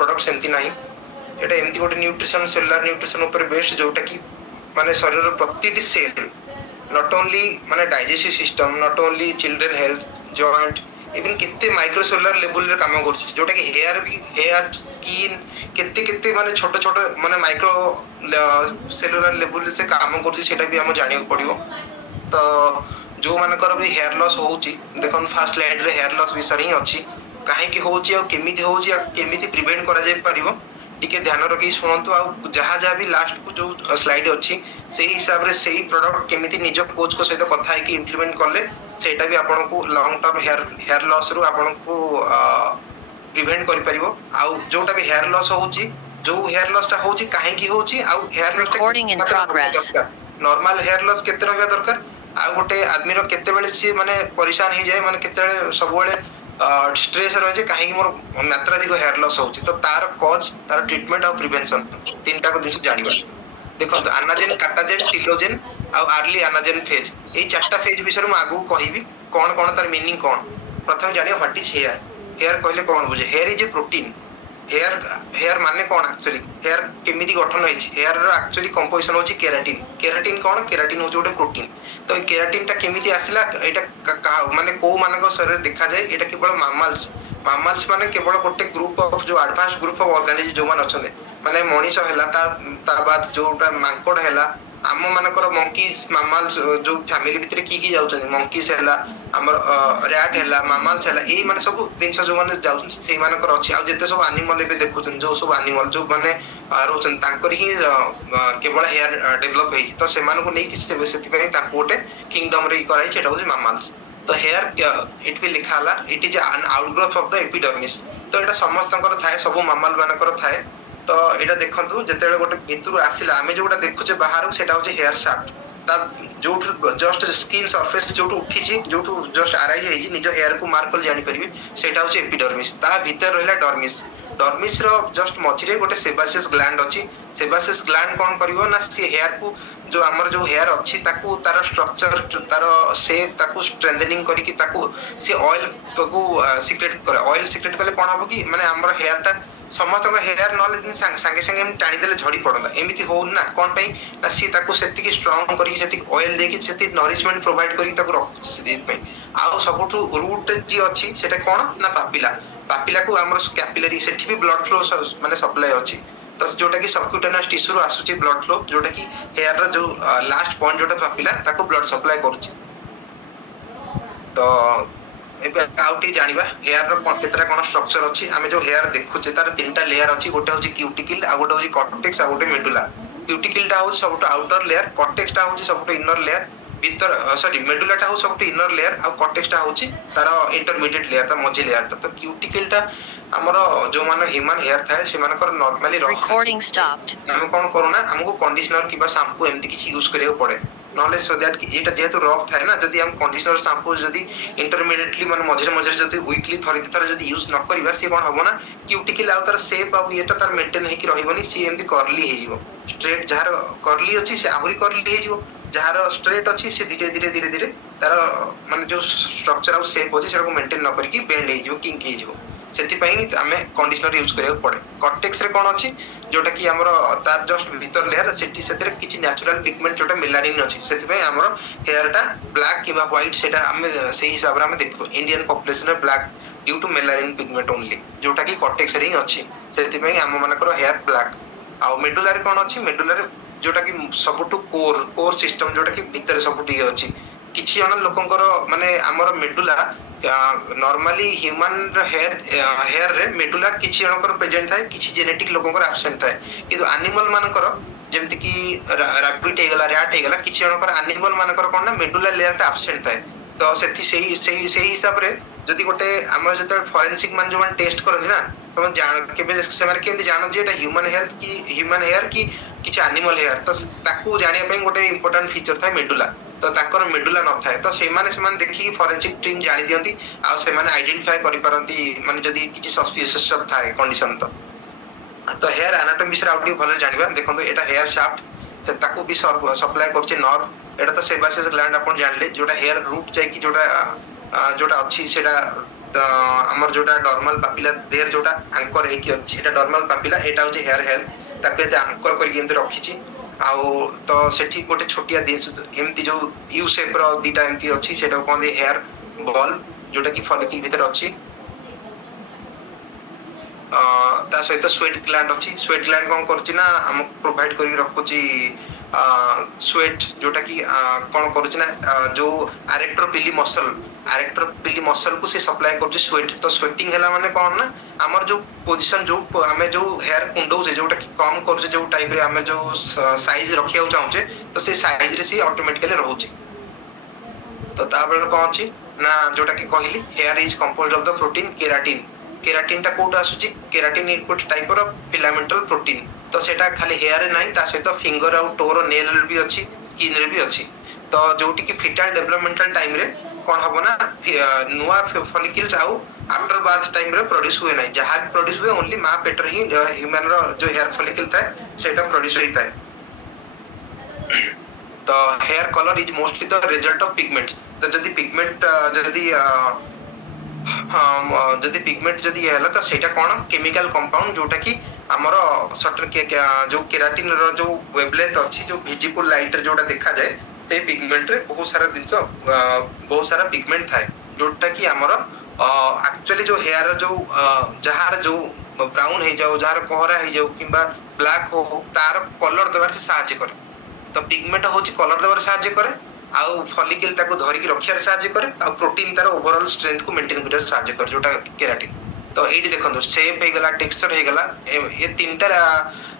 Product ସେମିତି ନାହିଁ। ଏଟା ଏମିତି ଗୋଟେ ନ୍ୟୁଟ୍ରିସନ ସେଲୁଲାର ନ୍ୟୁଟ୍ରିସନ ଉପରେ ବେସ୍ଡ ଯୋଉଟା କି ମାନେ ଶରୀରର ପ୍ରତିଟି ସେଲ୍ ନଟ୍ ଓନ୍ଲି ମାନେ digestive system, not only children health, joint, even କେତେ ମାଇକ୍ରୋ ସେଲୁଲାର ଲେବୁଲରେ କାମ କରୁଛି, ଯୋଉଟା କି ହେୟାର ସ୍କିନ୍ କେତେ କେତେ ମାନେ ଛୋଟ ଛୋଟ ମାନେ ମାଇକ୍ରୋ ସେଲୁଲାର ଲେବୁଲରେ ସେ କାମ କରୁଛି, ସେଇଟା ବି ଆମକୁ ଜାଣିବାକୁ ପଡିବ। ତ ଯୋଉମାନଙ୍କର ବି ହେୟାର ଲସ୍ ହଉଛି, ଦେଖନ୍ତୁ ଫାର୍ଷ୍ଟ ସ୍ଲାଇଡରେ ହେୟାର ଲସ୍ ବିଷୟରେ ହିଁ ଅଛି, କାହିଁକି ହଉଛି ଆଉ କେମିତି ହଉଛି ଆଉ କେମିତି ପ୍ରିଭେଣ୍ଟ କରାଯାଇ ପାରିବ, ଟିକେ ଧ୍ୟାନ ରଖିକି ଶୁଣନ୍ତୁ। ଆଉ ଯାହା ଯାହା ବି ଲାଷ୍ଟକୁ ଯୋଉ ସ୍ଲାଇଡ୍ ଅଛି ସେଇ ହିସାବରେ ସେଇ ପ୍ରଡକ୍ଟ କେମିତି ନିଜ କୋଚଙ୍କ ସହିତ କଥା ହେଇକି ଇମ୍ପ୍ଲିମେଣ୍ଟ କଲେ ସେଇଟା ବି ଆପଣଙ୍କୁ ଲଙ୍ଗ ଟର୍ମ ହେୟାର ଲସ୍ ରୁ ଆପଣଙ୍କୁ ପ୍ରିଭେଣ୍ଟ କରିପାରିବ। ଆଉ ଯୋଉଟା ବି ହେୟାର ଲସ୍ ହଉଛି, ଯୋଉ ହେୟାର ଲସ୍ ଟା ହଉଛି କାହିଁକି ହଉଛି, ଆଉ ହେୟାର ଲସ୍ ଦରକାର, ନର୍ମାଲ ହେୟାର ଲସ୍ କେତେ ରହିବା ଦରକାର, ଆଉ ଗୋଟେ ଆଦମିର କେତେବେଳେ ସିଏ ମାନେ ପରିଶାନ ହେଇଯାଏ, ମାନେ କେତେବେଳେ ସବୁବେଳେ ଷ୍ଟ୍ରେସ୍ ରହିଛି କାହିଁକି ମୋର ମାତ୍ରାଧିକ ହେୟାର ଲସ୍ ହଉଛି, ତ ତାର କଜ୍, ତାର ଟ୍ରିଟମେଣ୍ଟ ଆଉ ପ୍ରିଭେନ୍ସନ୍ ତିନିଟାକୁ ଜିନିଷ ଜାଣିବା। ଦେଖନ୍ତୁ ଆନାଜେନ୍, କାଟାଜେନ୍, ଟିଲୋଜେନ୍ ଆଉ ଆର୍ଲି ଆନାଜେନ୍ ଫେଜ୍, ଏଇ ଚାରିଟା ଫେଜ୍ ବିଷୟରେ ମୁଁ ଆଗକୁ କହିବି କଣ କଣ ତାର ମିନିଂ କଣ। ପ୍ରଥମେ ଜାଣିବା ହ୍ୱାଟ ଇଜ ହେୟାର। ହେୟାର କହିଲେ କଣ ବୁଝେ? Hair is a protein. Hair ମାନେ କଣ ଆକ୍ଚୁଆଲି? ହେୟାର କେମିତି ଗଠନ ହେଇଛି? ହେୟାର ର ଆକ୍ଚୁଆଲି କମ୍ପୋଜିସନ ହଉଛି କେରାଟିନ। କେରାଟିନ କଣ? କେରାଟିନ ହଉଛି ଗୋଟେ ପ୍ରୋଟିନ। ତ এই କେରାଟିନ ଟା କେମିତି ଆସିଲା? ଏଇଟା ମାନେ କୋଉ ମାନଙ୍କ ଶରୀରରେ ଦେଖାଯାଏ? ଏଇଟା କେବଳ ମାମାଲ୍ସ ମାନେ କେବଳ ଗୋଟେ ଗ୍ରୁପ ଅଫ ଯୋଉ ଆଡଭାନ୍ସ ଗ୍ରୁପ ଅଫ ଅର୍ଗାନିଜମ ଯୋଉମାନେ ଅଛନ୍ତି, ମାନେ ମଣିଷ ହେଲା, ତା ବାଦ ଯୋଉଟା ମାଙ୍କଡ ହେଲା, ଆମ ମାନଙ୍କର ମଙ୍କିଜ ମାମାଲ୍ସ ଯୋଉ ଫ୍ୟାମିଲି ଭିତରେ କି ଯାଉଛନ୍ତି, ମଙ୍କିଜ ହେଲା, ଆମର ରାଟ୍ ହେଲା, ମାମାଲ୍ସ ହେଲା, ଏଇ ମାନେ ସବୁ ଜିନିଷ ଯୋଉମାନେ ଯାଉଛନ୍ତି ସେଇମାନଙ୍କର ଅଛି। ଆଉ ଯେତେ ସବୁ ଆନିମଲ ଏବେ ଦେଖୁଛନ୍ତି, ଯୋଉ ସବୁ ଆନିମଲ ଯୋଉମାନେ ରହୁଛନ୍ତି ତାଙ୍କର ହିଁ କେବଳ ହେୟାର ଡେଭଲପ ହେଇଛି, ତ ସେମାନଙ୍କୁ ନେଇକି ସେଥିପାଇଁ ତାକୁ ଗୋଟେ କିଙ୍ଗଡମ ରେ କରାଯାଇଛି, ସେଟା ହଉଛି ମାମାଲ୍ସ। ତ ହେୟାର ଏଠି ବି ଲେଖା ହେଲା ଇଟ୍ ଇଜ ଆନ୍ ଆଉଟଗ୍ରୋଥ ଅଫ ଦ ଏପିଡର୍ମିସ୍। ତ ଏଇଟା ସମସ୍ତଙ୍କର ଥାଏ, ସବୁ ମାମାଲ ମାନଙ୍କର ଥାଏ। ତ ଏଇଟା ଦେଖନ୍ତୁ, ଯେତେବେଳେ ଗୋଟେ ଭିତରୁ ଆସିଲା, ଆମେ ଯୋଉଟା ଦେଖୁଛେ ବାହାରୁ ସେଟା ହଉଛି ହେୟାର ସାଫ୍ଟ। ତା ଯୋଉଠୁ ଜଷ୍ଟ ସ୍କିନ୍ ସର୍ଫେସ ଯୋଉଠୁ ଉଠିଛି, ଯୋଉଠୁ ଜଷ୍ଟ ଆରାଇଜ ହେଇଛି, ନିଜ ହେୟାରକୁ ମାର୍କ କଲେ ଜାଣିପାରିବେ ସେଇଟା ହଉଛି ଏପିଡର୍ମିସ୍। ତା ଭିତରେ ରହିଲା ଡର୍ମିସ୍। ଡର୍ମିସ୍ ର ଜଷ୍ଟ ମଝିରେ ଗୋଟେ ସେବାସିୟସ୍ ଗ୍ଲାଣ୍ଡ ଅଛି। ସେବାସିୟସ୍ ଗ୍ଲାଣ୍ଡ କଣ କରିବ ନା, ସେ ହେୟାରକୁ ଯୋଉ ଆମର ଯୋଉ ହେୟାର ଅଛି ତାକୁ ତାର ଷ୍ଟ୍ରକ୍ଚର, ତାର ସେପ୍, ତାକୁ ଷ୍ଟ୍ରେନ୍ଥେନିଂ କରିକି ତାକୁ ସେ ଅଏଲ କୁ ସିକ୍ରେଟ କରେ। ଅଏଲ ସିକ୍ରେଟ କଲେ କଣ ହବ କି, ମାନେ ଆମର ହେୟାର ଟା, ସମସ୍ତଙ୍କ ହେୟାର ନହେଲେ ସାଙ୍ଗେ ସାଙ୍ଗେ ଏମିତି ଟାଣିଦେଲେ ଝଡି ପଡନ୍ତା, ଏମିତି ହଉନି ନା। କଣ ପାଇଁ ନା, ସିଏ ତାକୁ ସେତିକି ଷ୍ଟ୍ରଙ୍ଗ କରିକି, ସେତିକି ଅଏଲ ଦେଇକି, ସେତିକି ନରିଶମେଣ୍ଟ ପ୍ରୋଭାଇଡ କରିକି ତାକୁ ରଖୁଛି ସେଇଥିପାଇଁ। ଆଉ ସବୁଠୁ ରୁଟ ଯିଏ ଅଛି ସେଟା କଣ ନା ପାପିଲା। ପାପିଲାକୁ ଆମର କ୍ୟାପିଲାରି, ସେଠି ବି ବ୍ଲଡ ଫ୍ଲୋ ମାନେ ସପ୍ଲାଇ ଅଛି। ତ ଯୋଉଟା କି ସବକ୍ୟୁଟାନିୟସ୍ ଟିସ୍ୟୁ ରୁ ଆସୁଛି ବ୍ଲଡ ଫ୍ଲୋ, ଯୋଉଟା କି ହେୟାର ର ଯୋଉ ଲାଷ୍ଟ ପଏଣ୍ଟ ଯୋଉଟା ପାପିଲା, ତାକୁ ବ୍ଲଡ ସପ୍ଲାଇ କରୁଛି। ତ ଏବେ ଆଉ ଟିକେ ଜାଣିବା ହେୟାର ର କେତେଟା କଣ ଷ୍ଟ୍ରକ୍ଚର ଅଛି। ଆମେ ଯୋଉ ହେୟାର ଦେଖୁଛେ ତାର ତିନିଟା ଲେୟାର ଅଛି, ଗୋଟେ ହଉଛି କ୍ୟୁଟିକଲ, ଆଉ ଗୋଟେ ହଉଛି କର୍ଟେକ୍ସ, ଆଉ ଗୋଟେ ମେଡୁଲା। କ୍ୟୁଟିକଲ ଟା ହଉଛି ସବୁଠୁ ଆଉଟର ଲେୟାର, କର୍ଟେକ୍ସ ଟା ହଉଛି ସବୁଠୁ ଇନର ଲେୟାର, ଭିତର ମେଡୁଲା ଟା ହଉଛି ସବୁଠୁ ଇନର ଲେୟାର, ଆଉ କର୍ଟେକ୍ସ ଟା ହଉଛି ତାର ଇଣ୍ଟରମିଡିଏଟ ଲେୟାର, ତା ମଝି ଲେୟାର ଟା। ତ କ୍ୟୁଟିକଲ ଟା ଆମର ଯୋଉମାନେ ହ୍ୟୁମାନ ହେୟାର ଥାଏ ସେମାନଙ୍କର ନର୍ମାଲି ଆମେ କଣ କରୁନା, ଆମକୁ କଣ୍ଡିସନର କିମ୍ବା ସାମ୍ପୁ ଏମିତି କିଛି ୟୁଜ କରିବାକୁ ପଡେ, ନହେଲେ ସୋ ଦ୍ୟାଟ ଏଇଟା ଯେହେତୁ ରଫ୍ ଥାଏ ନା, ଯଦି ଆମେ କଣ୍ଡିସନର ସାମ୍ପୁ ଯଦି ଇଣ୍ଟରମିଡିଏଟଲି ମାନେ ମଝିରେ ମଝିରେ ଯଦି ୱିକଲି ଥରେ ଥରେ ଯଦି ୟୁଜ ନ କରିବା, ସିଏ କଣ ହବ ନା, କ୍ୟୁଟିକଲ ଆଉ ତାର ସେପ୍ ଆଉ ଇଏଟା ତାର ମେଣ୍ଟେନ ହେଇକି ରହିବନି, ସିଏ ଏମିତି କର୍ଲି ହେଇଯିବ। ଷ୍ଟ୍ରେଟ ଯାହାର କର୍ଲି ଅଛି ସେ ଆହୁରି କର୍ଲି ହେଇଯିବ, ଯାହାର ଷ୍ଟ୍ରେଟ ଅଛି ସେ ଧୀରେ ଧୀରେ ଧୀରେ ଧୀରେ ତାର ମାନେ ଯୋଉ ଷ୍ଟ୍ରକ୍ଚର ଆଉ ସେପ୍ ଅଛି ସେଟାକୁ ମେଣ୍ଟେନ ନ କରିକି ବେଣ୍ଡ ହେଇଯିବ, କିଙ୍କ ହେଇଯିବ। ସେଥିପାଇଁ ଆମେ କଣ୍ଡିସନର ୟୁଜ କରିବାକୁ ପଡେ। କର୍ଟେକ୍ସ ରେ କଣ ଅଛି, ଯୋଉଟା କି ଆମର ତାର ଜଷ୍ଟ ଭିତର ଲେୟାର, ସେଠି ସେଥିରେ କିଛି ନ୍ୟାଚୁରାଲ ପିଗମେଣ୍ଟ ଯୋଉଟା ମେଲାନିନ ଅଛି, ସେଥିପାଇଁ ଆମର ହେୟାର ଟା ବ୍ଲାକ କିମ୍ବା ହ୍ୱାଇଟ, ସେଟା ଆମେ ସେଇ ହିସାବରେ ଆମେ ଦେଖିବୁ। ଇଣ୍ଡିଆନ ପପୁଲେସନରେ black due to melanin pigment only, ଯୋଉଟା କି କର୍ଟେକ୍ସ ରେ ହିଁ ଅଛି, ସେଥିପାଇଁ ଆମ ମାନଙ୍କର ହେୟାର ବ୍ଲାକ। ଆଉ ମେଡୁଲାରେ କଣ ଅଛି, ମେଡୁଲାରେ ଯୋଉଟା କି ସବୁଠୁ କୋର ସିଷ୍ଟମ, ଯୋଉଟା କି ଭିତରେ ସବୁଠୁ ଇଏ ଅଛି। କିଛି ଜଣ ଲୋକଙ୍କର ମାନେ ଆମର ମେଡୁଲା ନର୍ମାଲି ହ୍ୟୁମାନ ହେୟାରରେ ମେଡୁଲା କିଛି ଜଣଙ୍କର ପ୍ରେଜେଣ୍ଟ ଥାଏ, କିଛି ଜେନେଟିକ ଲୋକଙ୍କର ଆବସେଣ୍ଟ ଥାଏ। କିନ୍ତୁ ଆନିମଲ ମାନଙ୍କର ଯେମିତି କି ରାବିଟ ହେଇଗଲା, ରାଟ୍ ହେଇଗଲା, କିଛି ଜଣଙ୍କର ଆନିମଲ ମାନଙ୍କର କଣ ନା ମେଡୁଲା ଲେୟାର ଟା ଆବସେଣ୍ଟ ଥାଏ। ତ ସେଇ ହିସାବରେ ଯଦି ଗୋଟେ ଆମର ଯେତେବେଳେ ଫରେନସିକ ମାନେ ଯୋଉମାନେ ଟେଷ୍ଟ କରନ୍ତି ନା, ତମେ କେବେ ସେମାନେ କେମିତି ଜାଣନ୍ତି ଏଟା ହ୍ୟୁମାନ ହେୟାର କି କିଛି ଆନିମଲ ହେୟାର, ତ ତାକୁ ଜାଣିବା ପାଇଁ ଗୋଟେ ଇମ୍ପୋର୍ଟାଣ୍ଟ ଫିଚର ଥାଏ ମେଡୁଲା। ତ ତାଙ୍କର ମେଡୁଲା ନଥାଏ, ତ ସେମାନେ ଦେଖିକି ଫରେନସିକ ଟିମ୍ ଜାଣି ଦିଅନ୍ତି, ଆଉ ସେମାନେ ଆଇଡେଣ୍ଟିଫାଏ କରିପାରନ୍ତି ମାନେ ଯଦି କିଛି ସସ୍ପିସିୟସ୍ ଥାଏ କଣ୍ଡିସନ। ତ ହେୟାର ଆନାଟୋମି ବିଷୟରେ ଆଉ ଟିକେ ଭଲ ଜାଣିବା। ଦେଖନ୍ତୁ ଏଟା ହେୟାର ସାଫ୍ଟ, ତାକୁ ବି ସପ୍ଲାଏ କରୁଛି ନର୍ଭ। ଏଟା ତ ସେବାସିୟସ୍ ଗ୍ଲାଣ୍ଡ ଆପଣ ଜାଣିଲେ, ଯୋଉଟା ହେୟାର ରୁଟ ଯାଇକି ଯୋଉଟା ଅଛି ସେଟା हमर जोटा नॉर्मल पापिला देर जोटा एंकर है कि सेटा नॉर्मल पापिला एटा होची हेयर हेल्थ ताके एते एंकर करि केमते रखिची आउ तो सेठी गोटे छोटिया दिस एमती जो यू शेप रो दीटा एमती अछि सेटा कोन हेयर बॉल जोटा कि फॉलिकल भीतर अछि ता सहित स्वेट ग्लैंड अछि स्वेट ग्लैंड कोन करछि ना हम प्रोवाइड करि रखुची स्वेट जोटा कि कोन करूछि ना जो एरेक्टर पिली मसल को से सप्लाई करछि स्वेट तो स्वेटिंग हैला माने कोन ना हमर जो पोजीशन जो हमें जो हेयर कुंडो जे जोटा कि कम करछि जो टाइप रे हमें जो साइज रखिया चाहूचे तो से साइज रे से ऑटोमेटिकली रहउछि तो ता बेल कोन अछि ना जोटा कि कहली hair is composed of the protein keratin keratin टा कोट आसुची keratin input type of filamental protein तो सेटा खाली हेयर नाही ता सहित फिंगर आउ टोर नेल भी अछि स्किन रे भी अछि तो जोटी कि फिटल डेवलपमेंटल टाइम रे कोन हबो ना नुवा फॉलिकल्स आउ आफ्टर बार्थ टाइम रे प्रोड्यूस हुए नाही जहां भी प्रोड्यूस हुए ओनली मां पेटर ही ह्यूमन रो जो हेयर फॉलिकल थाए सेटा प्रोड्यूस होई थाए तो hair colour is mostly the result of pigment तो जदी पिगमेंट जदी पिगमेंट जदी हैला तो सेटा कोन केमिकल कंपाउंड जोटा कि हमर सटर के जो केराटिन रो जो वेवलेंथ अछि जो विजिबल लाइट रे जोटा देखा जाय ते पिगमेंट रे बहुत सारा दिनस बहुत सारा पिगमेंट थाए जोटा कि हमर एक्चुअली जो हेयर जो जहार जो ब्राउन हे जाओ जहार कोहरा हे जाओ किबा ब्लैक हो तार कलर देबार से सहायता करे तो पिगमेंट होची कलर देबार सहायता करे आउ फॉलिकल ताको धरि के रखियार सहायता करे आउ प्रोटीन तार ओवरऑल स्ट्रेंथ को मेंटेन करियार सहायता करे जोटा केराटिन तो एडी देखंदो शेप हे गला टेक्सचर हे गला ए तीनटा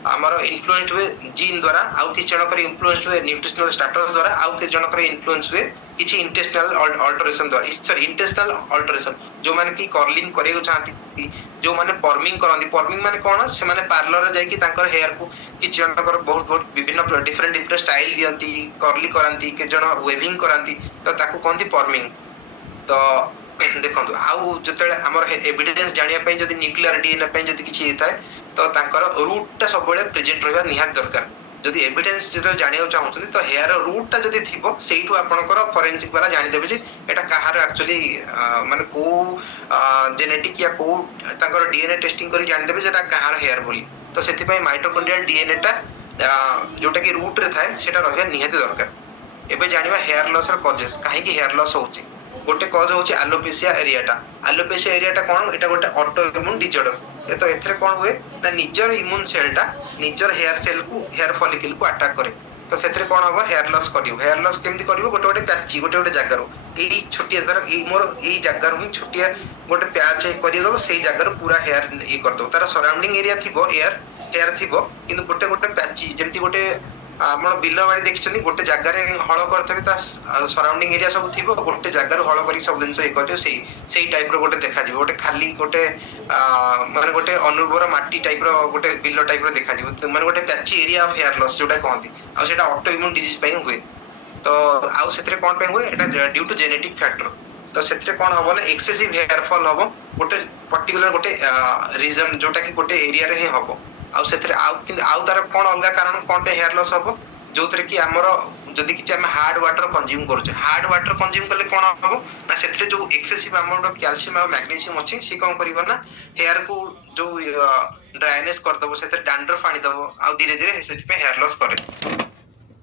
हमर इन्फ्लुएंस हुए जीन द्वारा आउ कि जनकर इन्फ्लुएंस हुए न्यूट्रिशनल स्टेटस द्वारा आउ कि जनकर इन्फ्लुएंस हुए किछि इंटेस्टिनल अल्टरेशन द्वारा सॉरी इंटेस्टिनल अल्टरेशन जो माने कि कर्लिंग करे को चाहती जो माने पर्मिंग करंदी पर्मिंग माने कोन से माने पार्लर रे जाई कि तांकर हेयर को किछि जनकर बहुत बहुत विभिन्न डिफरेंट स्टाइल दियंती कर्ली करंती के जन वेविंग करंती तो ताको कोनती पर्मिंग तो देखंतु आउ जतले हमर एविडेंस जानिया पई जदी न्यूक्लियर डीएनए पई जदी किछि हेताय तो तांकर रूट ता सबले प्रेजेंट रहबा निहात दरकार जदी एविडेंस जदि जानिया चाहउछन तो हेयर रूट ता जदी थिबो सेइठु आपनकर फोरेंसिक वाला जानि देबे जे एटा काहार एक्चुअली माने को जेनेटिक या को तांकर डीएनए टेस्टिंग करी जानि देबे जेटा काहार हेयर बोली तो सेति पई माइटोकॉन्ड्रियल डीएनए टा जोटा कि रूट रे थाए सेटा रहबा निहात दरकार एबे जानिबा हेयर लॉस र कॉजेस काहे कि हेयर लॉस होउची गोटे कॉज होची एलोपेशिया एरियाटा कोन एटा गोटे ऑटो इम्यून डिसऑर्डर ए तो एथरे कोन हुए ना निजर इम्यून सेलटा निजर हेयर सेल को हेयर फॉलिकल को अटैक करे तो सेथरे कोन होबो हेयर लॉस करियो हेयर लॉस केमति करियो गोटे गोटे पैची गोटे गोटे जागा रो एई छोटिया धर एई मोर एई जागा रो छोटिया गोटे पैच करि दबो सेई जागा रो पूरा हेयर ई कर दबो तार सराउंडिंग एरिया थिबो हेयर थिबो किंतु गोटे गोटे पैची जेमति गोटे हमर बिल्लो बाड़ी देखिछनी गोटे जागा रे हळ करथबे ता सराउंडिंग एरिया सब थिबो गोटे जागा रो हळ करी सब दिनस एक करथबे सेई टाइप रो गोटे देखा जिवो गोटे खाली गोटे माने गोटे अनुर्वर माटी टाइप रो गोटे बिल्लो टाइप रो देखा जिवो माने गोटे patchy area of hair loss जोटा कहंती आ सेटा ऑटो इम्यून डिजीज पई हुए तो आउ सेतरे कोन पई हुए एटा ड्यू टू जेनेटिक फैक्टर तो सेतरे कोन हबो ना एक्सेसिव हेयर फॉल हबो गोटे पर्टिकुलर गोटे रीजन जोटा कि गोटे एरिया रे ही हबो आउ सेथरे आउ तार कोन अलगा कारण कोन पे हेयर लॉस हबो जोतरे कि हमरो जदी कि हम हार्ड वाटर कंज्यूम करूचे हार्ड वाटर कंज्यूम करले कोन हबो ना सेथरे जो एक्सेसिव अमाउंट ऑफ कैल्शियम और मैग्नीशियम अछि सी कोन करिवो ना हेयर को जो ड्राइनेस कर दबो सेथरे डैंड्रफ आनी दबो आ धीरे धीरे सेति पे हेयर लॉस करे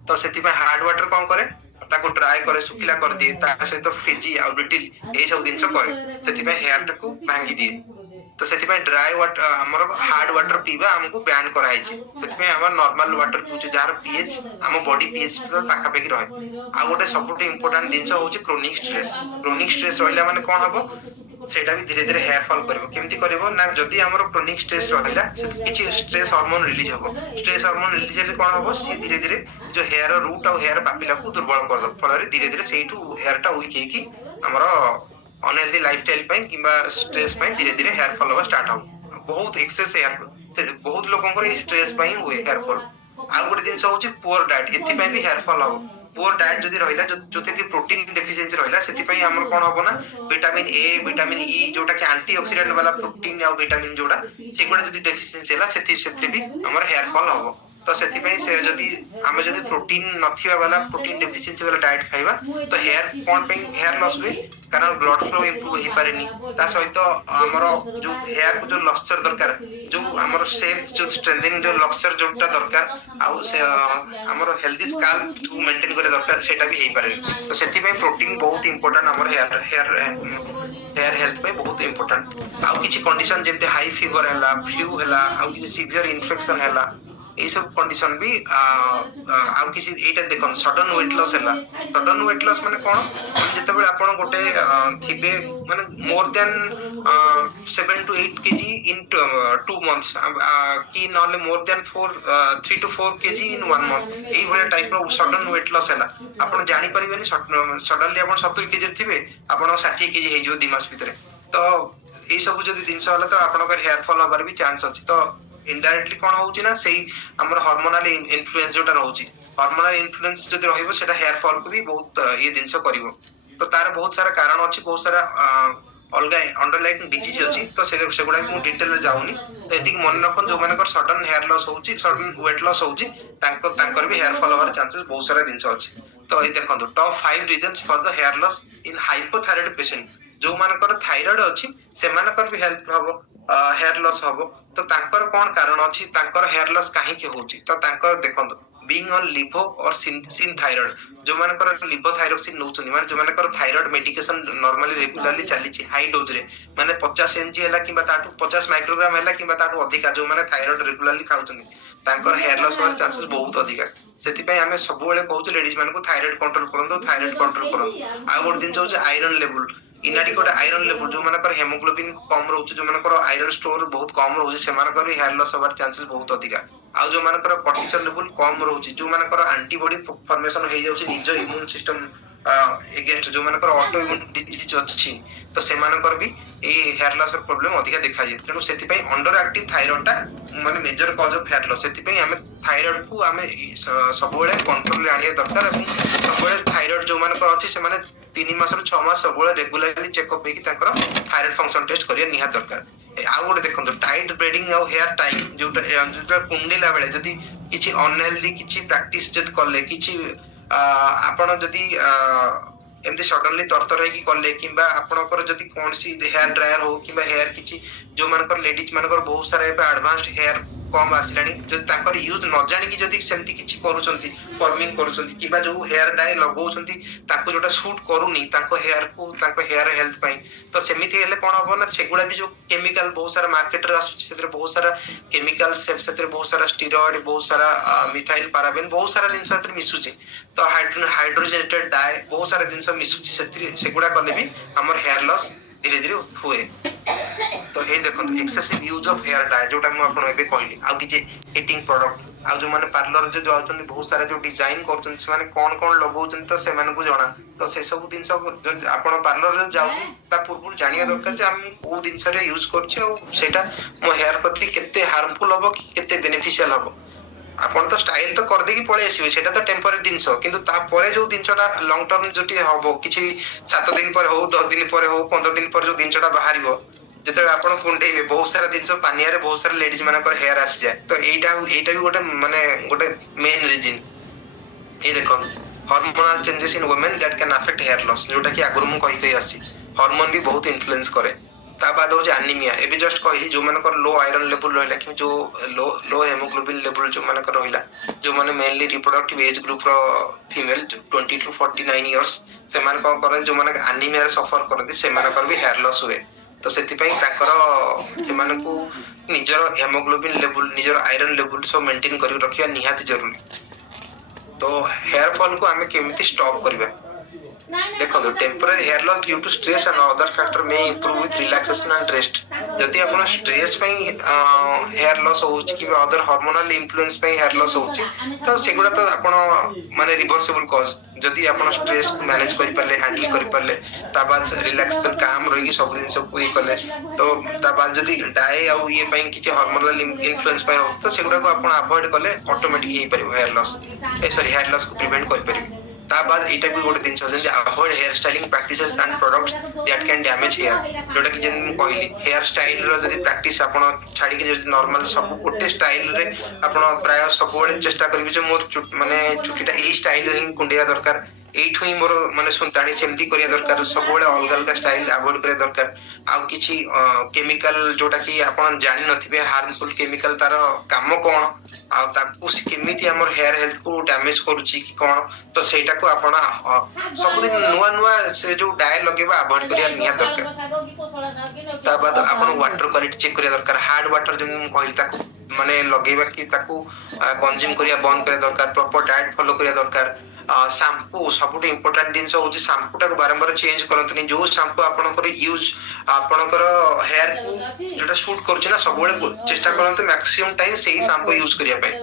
तो सेति पे हार्ड वाटर कोन करे ताको ड्राई करे सुखिला कर दिए ता सहित फिजी आ ब्रिटिल ए सब दिनस करे सेति पे हेयर को भांगी दिए तो सेति पे ड्राई वाटर हमर हार्ड वाटर पीबा हमको बैन कराई छै सेति पे हमर नॉर्मल वाटर पीउचे जार पीएच हम बॉडी पीएच तो पाखा पेकी रहे आ गोटे सबटु इंपोर्टेंट दिनस होची क्रोनिक स्ट्रेस रहला माने कोन हबो सेटा भी धीरे धीरे हेयर फॉल करबो केमति करबो ना जदी हमर क्रोनिक स्ट्रेस रहला किछि स्ट्रेस हार्मोन रिलीज हबो स्ट्रेस हार्मोन रिलीज हेले कोन हबो सी धीरे धीरे जो हेयर रूट और हेयर पापिला को दुर्बल कर दो फल धीरे धीरे सेठू हेयर टा वीक हेकी हमर अनहेल्दी लाइफस्टाइल पई किबा स्ट्रेस पई धीरे धीरे हेयर फॉल होबा स्टार्ट हो बहुत एक्सेस हेयर बहुत लोगन को स्ट्रेस पई हुए हेयर फॉल आ गोटे दिन होची पुअर डाइट एथि पई भी हेयर फॉल हो पुअर डाइट जदी रहिला जोते कि प्रोटीन डेफिशिएंसी रहिला सेति पई हमर कोन होबो ना विटामिन ए विटामिन ई जोटा कि एंटीऑक्सीडेंट वाला प्रोटीन या विटामिन जोड़ा सेगुडा जदी डेफिशिएंसी हला सेति भी हमर हेयर फॉल होबो तो सेति पे से जदी आमे जदी प्रोटीन नथिया वाला प्रोटीन डेफिशिएंसी वाला डाइट खाइबा तो हेयर कोन पे हेयर लॉस हुए कारण ब्लड फ्लो इंप्रूव ही पारेनी ता सहित हमरो जो हेयर को जो लस्टर दरकार जो हमरो सेल्स जो स्ट्रेंथनिंग जो लस्टर जोटा दरकार आ से हमरो हेल्दी स्कैल्प टू मेंटेन करे दरकार सेटा भी हेई पारे तो सेति पे प्रोटीन बहुत इंपोर्टेंट हमरो हेयर हेल्थ पे बहुत इंपोर्टेंट आउ किछि कंडीशन जेते हाई फीवर हैला फ्लू हैला आउ किछि सीवियर इन्फेक्शन हैला এই সব কন্ডিশন বি আউ কিছু এইটা দেখুন সডন ওয়েট লস হেলা সডন ওয়েট লস মানে কোন মানে যেতবেলে আপন গোটে থিবে মানে মোর দেন 7 to 8 কেজি ইন 2 months কি নহলে মোর দেন 3 to 4 কেজি ইন 1 month এই ভলিয়া টাইপ অফ সডন ওয়েট লস হেলা আপন জানি পারিবেনি সডনলি আপন 70 কেজি থিবে আপন 60 কেজি হেই जो 2 মাস ভিতরে তো এই সব যদি জিনিস হলে তো আপনার হেয়ার ফল হবার भी চান্স আছে তো ইনডাইরেক্টলি কোন होउची ना सेही हमर हार्मोनल इन्फ्लुएंस जोटा रहउची हार्मोनल इन्फ्लुएंस जदि रहिबो सेटा हेयर फॉल को भी बहुत ये जिंस करिवो तो तार बहुत सारा कारण अछि बहुत सारा अलगा अंडरलाइंग डिजीज अछि तो सेगुडा मु डिटेल रे जाउनी तो एति मन रखन जो मानकर सडन हेयर लॉस होउची सडन वेट लॉस होउची तांकर भी हेयर फॉल होबार चांसेस बहुत सारा जिंस अछि तो ए देखंतु top 5 reasons for the hair loss in hypothyroid patient जो मानकर थायराइड अछि से मानकर भी हेल्प हबो हेयर लॉस हबो तो तांकर कोन कारण अछि तांकर हेयर लॉस काहे के होउची तो तांकर देखंतु बीइंग ऑन लिवो और सिन थायराइड जो मानकर लिवोथायरोक्सिन नउचनी माने जो मानकर थायराइड मेडिकेशन नॉर्मली रेगुलरली चली छी हाई डोज रे माने 50 mg हैला किबा ताटू 50 माइक्रोग्राम हैला किबा ताटू अधिका जो माने थायराइड रेगुलरली खाउचनी तांकर हेयर लॉस होबार चांसेस बहुत अधिका सेति पय हमें सब बेले कहउछ लेडीज मान को थायराइड कंट्रोल करंदो थायराइड कंट्रोल करंदो आ गोट दिन जो आयरन लेवल इनाडिकोट आयरन लेवल जो मानकर हेमोग्लोबिन कम रहउछ जो मानकर आयरन स्टोर बहुत कम रहउछ से मानकर हेयर लॉस होबार चांसेस बहुत अधिका आ जो मानकर कोर्टिसोल लेवल कम रहउछ जो मानकर एंटीबॉडी फॉर्मेशन हो जाउछ निज इम्यून सिस्टम अगेंस्ट जो मानकर ऑटो इम्यून डिजीज अछि तो से मानकर भी ए हेयर लॉस र प्रॉब्लम अधिका देखा जाय तेनु सेति पय अंडर एक्टिव थायराइड टा माने major cause of hair loss सेति पय हमें थायराइड को हमें सब बेले कंट्रोल रे आनिया दरकार এবং सब बेले थायराइड जो मानकर अछि से माने 3 मास र 6 मास सब बेले रेगुलरली चेकअप हेकी ताकर थायराइड फंक्शन टेस्ट करिया निहा दरकार आ गोटे देखंतो टाइट ब्रेडिंग और हेयर टाइम जो कुंडेला बेले जदी किछि अनहेल्दी किछि प्रैक्टिस जद करले किछि आपण जदी एमती सडनली तरतर है कि करले किबा आपनकर जदी कोनसी हेयर ड्रायर हो किबा हेयर किछि जो मानकर लेडीज मानकर बहुत सारा एबे एडवांस्ड हेयर कम आसिलानी जो ताकर यूज न जानि कि जदी सेमती किछि करूचंती फॉर्मिंग करूचंती किबा जो हेयर डाई लगाउचंती ताको जोटा सूट करूनी ताको हेयर को ताको हेयर हेल्थ पई तो सेमिति हेले कोन होबो ना सेगुडा भी जो केमिकल बहुत सारा मार्केट रे आसु सेतरे बहुत सारा केमिकल सेतरे बहुत सारा स्टेरॉइड बहुत सारा मिथाइल पैराबेन बहुत सारा दिन सेतरे मिसुची तो हाइड्रोजनेटेड डाई बहुत सारा दिन मिसुची सेतरे सेगुडा करले भी हमर हेयर लॉस धीरे धीरे हुए तो हे देखो excessive use of hair dye जोटा हम आपन एबे कहली आ कि जे हिटिंग प्रोडक्ट आ जो माने पार्लर जो आउचंती बहुत सारा जो डिजाइन करचंती से माने कोन लगाउचंती तो से माने को जणा तो से सब दिन जो आपन पार्लर रे जाउ ता पूर्व जानिया दरकार जे हम को दिन रे यूज करछे और सेटा मो हेयर प्रति केते हार्मफुल हबो कि केते बेनिफिशियल हबो आपन तो स्टाइल तो कर देकी पळे आसीबे सेटा तो टेम्पररी दिनसो किंतु ता परे जो दिनसटा लॉन्ग टर्म जोटी हबो किछि 7 दिन पर हो 10 दिन पर हो 15 दिन पर जो दिनसटा बाहरिबो जेते आपण कुंडेइबे बहुत सारा दिनसो पानिया रे बहुत सारा लेडीज मानकर हेयर आसी जाय तो एटा भी गोटे माने गोटे मेन रीजन ए देखो hormonal changes in women that can affect hair loss जोटा कि आगुर मु कहि आसी हार्मोन भी बहुत इन्फ्लुएंस करे ता बाद हो जे एनीमिया एबे जस्ट कहली जो मानकर लो आयरन लेवल रहला कि जो लो हेमोग्लोबिन लेवल जो मानकर रहला जो माने मेनली रिप्रोडक्टिव एज ग्रुप रो फीमेल 20 to 49 इयर्स से मान को करे जो माने एनीमिया रे सफर करथि से मानकर भी हेयर लॉस हुए तो सेति पई ताकर से माने को निजर हेमोग्लोबिन लेवल निजर आयरन लेवल सब मेंटेन करि रखिया निहाती जरूरी तो हेयर फॉल को हमें केमिति स्टॉप करबा देखो तो temporary hair loss due to stress and other factor may improve with relaxation and rest यदि आपण स्ट्रेस पई हेयर लॉस होउची कि अदर हार्मोनल इन्फ्लुएंस पई हेयर लॉस होउची तो सेगुडा तो आपण माने रिवर्सिबल कॉज यदि आपण स्ट्रेस मैनेज करि परले हैंडल करि परले ता बाद रिलैक्सेशन काम रही सब दिन सब कोई करले तो ता बाद यदि डाई आ ये पई किछि हार्मोनल इन्फ्लुएंस पई हो तो सेगुडा को आपण अवॉइड करले ऑटोमेटिक हे परिबो हेयर लॉस ए सॉरी हेयर लॉस को प्रिवेंट करि परिबो ତା ବାଦ ଏଇଟା ବି ଗୋଟେ ଜିନିଷ ଯେମିତି avoid hair styling practices and products that can damage hair, ଯୋଉଟା କି ଯେମିତି ମୁଁ କହିଲି ହେୟାର ଷ୍ଟାଇଲ ର ଯଦି ପ୍ରାକ୍ଟିସ ଆପଣ ଛାଡିକି ଯଦି ନର୍ମାଲ ସବୁ ଗୋଟେ ଷ୍ଟାଇଲ ରେ ଆପଣ ପ୍ରାୟ ସବୁବେଳେ ଚେଷ୍ଟା କରିବେ ଯେ ମୋର ମାନେ ଚୁଟିଟା ଏଇ ଷ୍ଟାଇଲ ରେ ହିଁ କୁଣ୍ଡେଇବା ଦରକାର, ଏଇଠୁ ହିଁ ମୋର ମାନେ ସୁନ୍ତାଣି ସେମିତି କରିବା ଦରକାର, ସବୁବେଳେ ଅଲଗା ଅଲଗା ଷ୍ଟାଇଲ ଆଭଏଡ କରିବା ଦରକାର। ଆଉ କିଛି କେମିକାଲ ଯୋଉଟା କି ଆପଣ ଜାଣିନଥିବେ ହାର୍ମଫୁଲ କେମିକାଲ ତାର କାମ କଣ ଆଉ ତାକୁ ସେ କେମିତି ଆମର ହେୟାର ହେଲ୍ଥ କୁ ଡ୍ୟାମେଜ କରୁଛି କି କଣ, ତ ସେଇଟାକୁ ଆପଣ ସବୁଦିନ ନୂଆ ନୂଆ ସେ ଯୋଉ ଡାଏ ଲଗେଇବା ଆଭଏଡ କରିବା ନିହାତି ଦରକାର। ତା ବାଦ ଆପଣ ୱାଟର କ୍ୱାଲିଟି ଚେକ୍ କରିବା ଦରକାର, ହାର୍ଡ ୱାଟର ଯେମିତି ମୁଁ କହିଲି ତାକୁ ମାନେ ଲଗେଇବା କି ତାକୁ କନଜ୍ୟୁମ କରିବା ବନ୍ଦ କରିବା ଦରକାର, ପ୍ରପର ଡାଏଟ ଫଲୋ କରିବା ଦରକାର। ସାମ୍ପୁ ସବୁଠୁ ଇମ୍ପୋର୍ଟାଣ୍ଟ ଜିନିଷ ହଉଛି ସାମ୍ପୁ ଟାକୁ ବାରମ୍ବାର ଚେଞ୍ଜ କରନ୍ତୁନି, ଯୋଉ ସାମ୍ପୁ ଆପଣଙ୍କର ୟୁଜ ଆପଣଙ୍କର ହେୟାର କୁ ଯୋଉଟା ସୁଟ କରୁଛି ନା ସବୁବେଳେ ଚେଷ୍ଟା କରନ୍ତୁ ମ୍ୟାକ୍ସିମମ୍ ଟାଇମ ସେଇ ସାମ୍ପୁ ୟୁଜ କରିବା ପାଇଁ।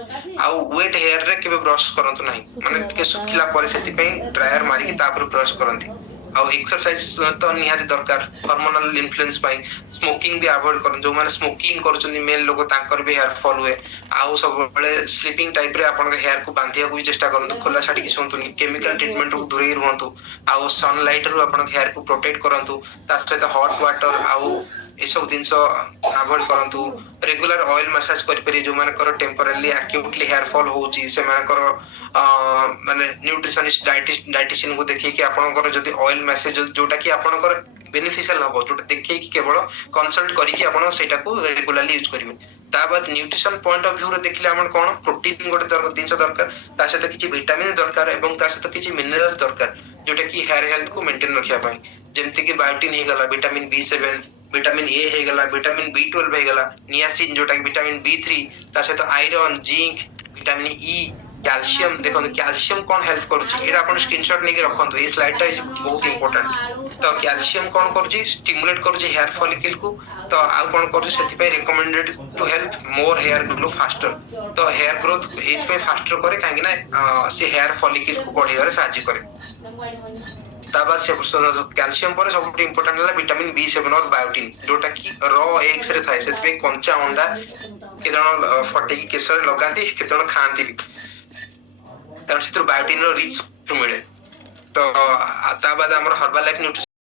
ଆଉ ୱେଟ୍ ହେୟାର ରେ କେବେ ବ୍ରଶ କରନ୍ତୁ ନାହିଁ, ମାନେ ଟିକେ ଶୁଖିଲା ପରେ ସେଥିପାଇଁ ଡ୍ରାୟର ମାରିକି ତାପରେ ବ୍ରଶ କରନ୍ତି। ଆଉ ଏକ୍ସରସାଇଜ ତ ନିହାତି ଦରକାର ହରମୋନାଲ ଇନଫ୍ଲୁଏନ୍ସ ପାଇଁ। ସ୍ମୋକିଂ ବି ଆଭଏଡ କରନ୍ତୁ, ଯୋଉମାନେ ସ୍ମୋକିଂ କରୁଛନ୍ତି ମେଲ ଲୋକ ତାଙ୍କର ବି ହେୟାର ଫଲ ହୁଏ। ଆଉ ସବୁବେଳେ ସ୍ଲିପିଂ ଟାଇପ ରେ ଆପଣଙ୍କ ହେୟାର କୁ ବାନ୍ଧିବାକୁ ବି ଚେଷ୍ଟା କରନ୍ତୁ, ଖୋଲା ଛାଡିକି ଶୁଅନ୍ତୁନି, କେମିକାଲ ଟ୍ରିଟମେଣ୍ଟ ରୁ ଦୂରେଇ ରୁହନ୍ତୁ। ଆଉ ସନଲାଇଟ ରୁ ଆପଣଙ୍କ ହେୟାର କୁ ପ୍ରୋଟେକ୍ଟ କରନ୍ତୁ, ତା ସହିତ ହଟ ୱାଟର ଆଉ ଏସବୁ ଜିନିଷ ଆଭଏଡ କରନ୍ତୁ। ରେଗୁଲାର ଅଏଲ ମସାଜ କରିପାରିବେ, ଯୋଉମାନଙ୍କର ଟେମ୍ପୋରାଲି ଆକ୍ୟୁଟଲି ହେୟାର ଫଲ ହଉଛି ସେମାନଙ୍କର ମାନେ ନ୍ୟୁଟ୍ରିସନିଷ୍ଟ ଡାଇଟିସିଆନ କୁ ଦେଖେଇକି ଆପଣଙ୍କର ଯଦି ଅଏଲ ମସାଜ ଯୋଉଟା କି ଆପଣଙ୍କର ବେନିଫିସିଆଲ ହବ, ଯୋଉଟା ଦେଖେଇକି କେବଳ କନସଲ୍ଟ କରିକି ଆପଣ ସେଇଟାକୁ ରେଗୁଲାରଲି ୟୁଜ କରିବେ। ତା ବାଦ ନ୍ୟୁଟ୍ରିସନ ପଏଣ୍ଟ ଅଫ ଭ୍ୟୁ ରେ ଦେଖିଲେ ଆମର କଣ ପ୍ରୋଟିନ ଗୋଟେ ଜିନିଷ ଦରକାର, ତା ସହିତ କିଛି ଭିଟାମିନ ଦରକାର ଏବଂ ତା ସହିତ କିଛି ମିନେରାଲ ଦରକାର, ଯୋଉଟା କି ହେୟାର ହେଲ୍ଥ କୁ ମେଣ୍ଟେନ ରଖିବା ପାଇଁ। ଯେମିତି କି ବାୟୋଟିନ ହେଇଗଲା, ଭିଟାମିନ B7, ଭିଟାମିନ ଏ ହେଇଗଲା, ଭିଟାମିନ B12 ହେଇଗଲା, ନିଆସିନ ଯୋଉଟା କି ଭିଟାମିନ B3, ତା ସହିତ ଆଇରନ, ଜିଙ୍କ, ଭିଟାମିନ ଇ, କ୍ୟାଲସିୟମ। ଦେଖନ୍ତୁ କ୍ୟାଲସିୟମ କଣ ହେଲ୍ପ କରୁଛି ଏଇଟା ଆପଣ ସ୍କ୍ରିନଶଟ ନେଇକି ରଖନ୍ତୁ, ଏଇ ସ୍ଲାଇଡ ଟା ବହୁତ ଇମ୍ପୋର୍ଟାଣ୍ଟ। ତ କ୍ୟାଲସିୟମ କଣ କରୁଛି ଷ୍ଟିମୁଲେଟ କରୁଛି ହେୟାର ଫଲିକଲ କୁ, ତ ଆଉ କଣ କରୁଛି ସେଥିପାଇଁ ରେକମେଣ୍ଡେଡ ଟୁ ହେଲ୍ପ ମୋର ହେୟାର ଗ୍ରୋ ଫାଷ୍ଟର। ତ ହେୟାର ଗ୍ରୋଥ ଏଇଥିପାଇଁ ଫାଷ୍ଟର କରେ କାହିଁକି ନା ସେ ହେୟାର ଫଲିକଲ କୁ ବଢେଇବାରେ ସାହାଯ୍ୟ କରେ। ତା ବାଦ କ୍ୟାଲସିୟମ ପରେ ସବୁଠୁ ଇମ୍ପୋର୍ଟାଣ୍ଟ ହେଲା ଭିଟାମିନ B7 ଅର ବାୟୋଟିନ, ଯୋଉଟା କି ର ଏଗ୍ସ ରେ ଥାଏ, ସେଥିପାଇଁ କଞ୍ଚା ଅଣ୍ଡା କେତେ ଜଣ ଫଟେଇକି କେଶରେ ଲଗାନ୍ତି, କେତେ ଜଣ ଖାଆନ୍ତି ବି, କାରଣ ସେଥିରୁ ବାୟୋଟିନ ର ରିଚ୍ ମିଳେ। ତ ତା ବାଦ ଆମର ହର୍ବାଲ ଲାଇଫ ନ୍ୟୁଟ୍ରିସନ